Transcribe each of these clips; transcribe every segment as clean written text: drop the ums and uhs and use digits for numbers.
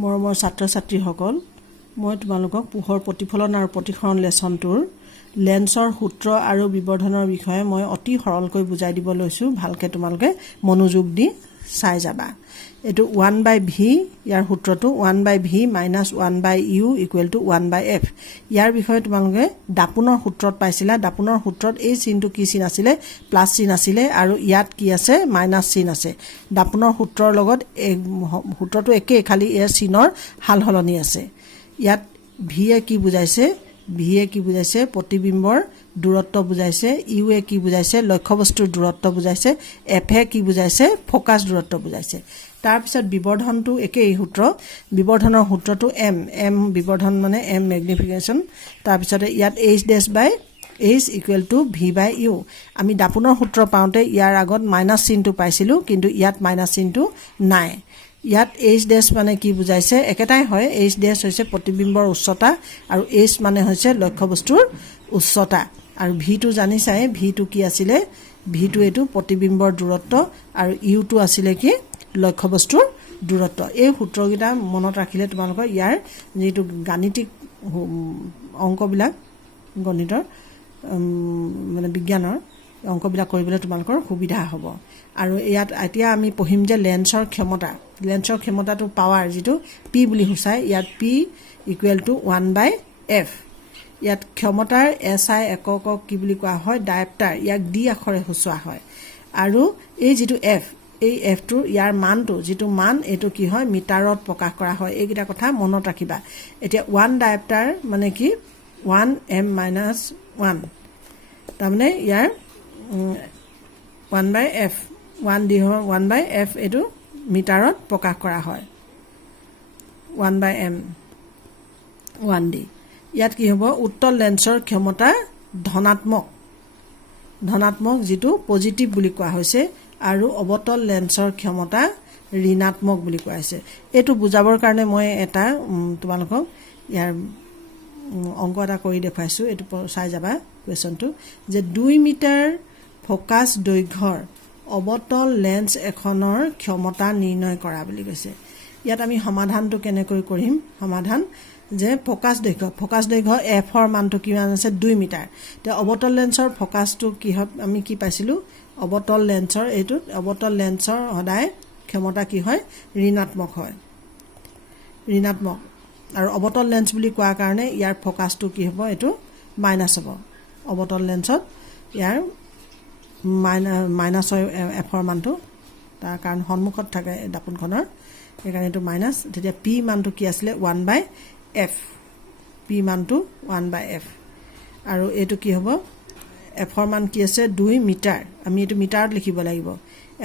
মৰমৰ ছাত্ৰ ছাত্ৰীসকল মই তোমালোকক পোহৰ প্ৰতিফলন আৰু প্ৰতিসৰণ লেসনটোৰ লেন্সৰ সূত্ৰ আৰু বিবৰ্ধনৰ বিষয়ে মই অতি সৰলকৈ বুজাই দিব লৈছো ভালকে তোমালোকে মনোযোগ দি চাই যাবা এটো 1/v ইয়াৰ সূত্ৰটো 1/v - 1/u = 1/f ইয়াৰ বিষয়ে তোমালোকে দাপুনৰ সূত্ৰত পাইছিলা দাপুনৰ সূত্ৰত এই চিনটো কি চিন আছিলে প্লাস চিন আছিলে আৰু ইয়াত কি আছে মাইনাস চিন আছে দাপুনৰ সূত্ৰৰ লগত সূত্ৰটো একে খালি এৰ চিনৰ হালহলনি আছে ইয়াত v এ কি বুজাইছে v এ কি বুজাইছে প্ৰতিবিম্বৰ দূৰত্ব বুজাইছে u এ কি বুজাইছে লক্ষ্যবস্তুৰ দূৰত্ব বুজাইছে f এ কি বুজাইছে ফোকাস দূৰত্ব বুজাইছে তাৰ পিছত বিবৰ্ধনটো একেই সূত্ৰ বিবৰ্ধনৰ সূত্ৰটো m বিবৰ্ধন মানে m ম্যাগনিফিকেশন তাৰ পিছত ইয়াত h' = v/u আমি দাপুনৰ সূত্ৰ পাওঁতে ইয়াৰ আগত মাইনাস চিনটো পাইছিলো কিন্তু ইয়াত মাইনাস চিনটো নাই ইয়াত h' মানে কি বুজাইছে একেটাই হয় h' হৈছে প্ৰতিবিম্বৰ উচ্চতা আৰু h মানে হৈছে লক্ষ্যবস্তুৰ উচ্চতা আৰু v টো জানিছাই v টো কি আছিল v টো এটো প্ৰতিবিম্বৰ দূৰত্ব আৰু u টো আছিল কি লক্ষ্যবস্তুৰ দূৰত্ব এই সূত্ৰগিটা মনত ৰাখিলে তোমালোকৰ ইয়াৰ যেটো গাণিতিক অংকবিলাক গণিতৰ মানে বিজ্ঞানৰ অংকবিলাক কৰিবলৈ তোমালোকৰ সুবিধা হ'ব আৰু ইয়াত এতিয়া আমি পঢ়িম যে লেন্সৰ ক্ষমতাটো পাৱাৰ যেটো p বুলি হৈছাই ইয়াত p = 1/f ইয়াত ক্ষমতাৰ SI এককক কি বুলি কোৱা হয় ডায়োপ্টাৰ ইয়াক d আখৰে হচোৱা হয় আৰু এই যেটো f এই f টো ইয়াৰ মানটো যেটো মান এটো কি হয় মিটাৰত প্ৰকাশ কৰা হয় এইগিটা কথা মনত ৰাখিবা এতিয়া 1 ডায়োপ্টাৰ মানে কি 1m - 1 তাৰমানে ইয়াৰ 1/f 1/f এটো মিটাৰত প্ৰকাশ কৰা হয় 1/m 1d ইয়াত কি হ'ব উত্তল লেন্সৰ ক্ষমতা ধনাত্মক যেটো পজিটিভ বুলি কোৱা হৈছে আৰু অবতল লেন্সৰ ক্ষমতা ঋণাত্মক বুলি কোৱা হৈছে এটো বুজাবৰ কাৰণে মই এটা তোমালোকক ইয়াৰ অংক এটা কৰি দেখাইছো এটো চাই যাবা কোৱেশ্চনটো যে 2 মিটাৰ ফোকাস দৈৰ্ঘ্যৰ অবতল লেন্স এখনৰ ক্ষমতা নিৰ্ণয় কৰা বুলি কৈছে ইয়াত আমি সমাধানটো কেনেকৈ কৰিম সমাধান যে ফোকাস দৈৰ্ঘ্য f ৰ মানটো কিমান আছে 2 মিটাৰ তে অবতল লেন্সৰ ফোকাসটো কি হয় আমি কি পাইছিলো অবতল লেন্সৰ সদায় ক্ষমতা কি হয় ঋণাত্মক আৰু অবতল লেন্স বুলি কোৱা কাৰণে ইয়াৰ ফোকাসটো কি হ'ব এটো মাইনাস হ'ব অবতল লেন্সত ইয়াৰ মাইনাস হয় f ৰ মানটো তাৰ কাৰণ সন্মুখত থাকে দাপুনখনৰ একাৰণে এটো মাইনাস তেতিয়া p মানটো কি আছিল 1/f p মানটো 1/f আৰু এটো কি হ'ব f ৰ মান কি আছে 2 মিটাৰ আমি এটো মিটাৰত লিখিব লাগিব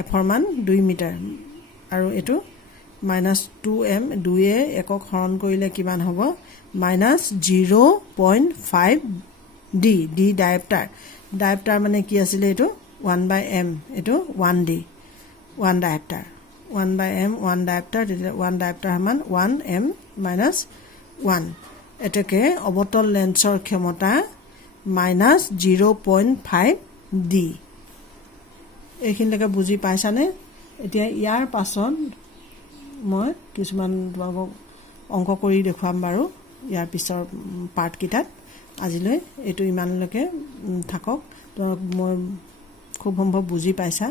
f ৰ মান 2 মিটাৰ আৰু এটো -2m 2 এ একক হৰণ কৰিলে কিমান হ'ব -0.5 d ডায়োপ্টাৰ মানে কি আছিল এটো 1/m এটো 1d 1 ডায়োপ্টাৰ 1/m 1 ডায়োপ্টাৰ 1 ডায়োপ্টাৰ সমান 1m - 1 এটাকে অবতল লেন্সৰ ক্ষমতা -0.5 d এইখিনিলৈকে বুজি পাইছানে এতিয়া ইয়াৰ পাছত মই কিছুমান তোমাক অংক কৰি দেখুৱাম বাৰু ইয়াৰ পিছৰ পাৰ্ট কিটাত আজিলৈ এটো ইমানলৈকে থাকক মই খুব সম্ভৱ বুজি পাইছা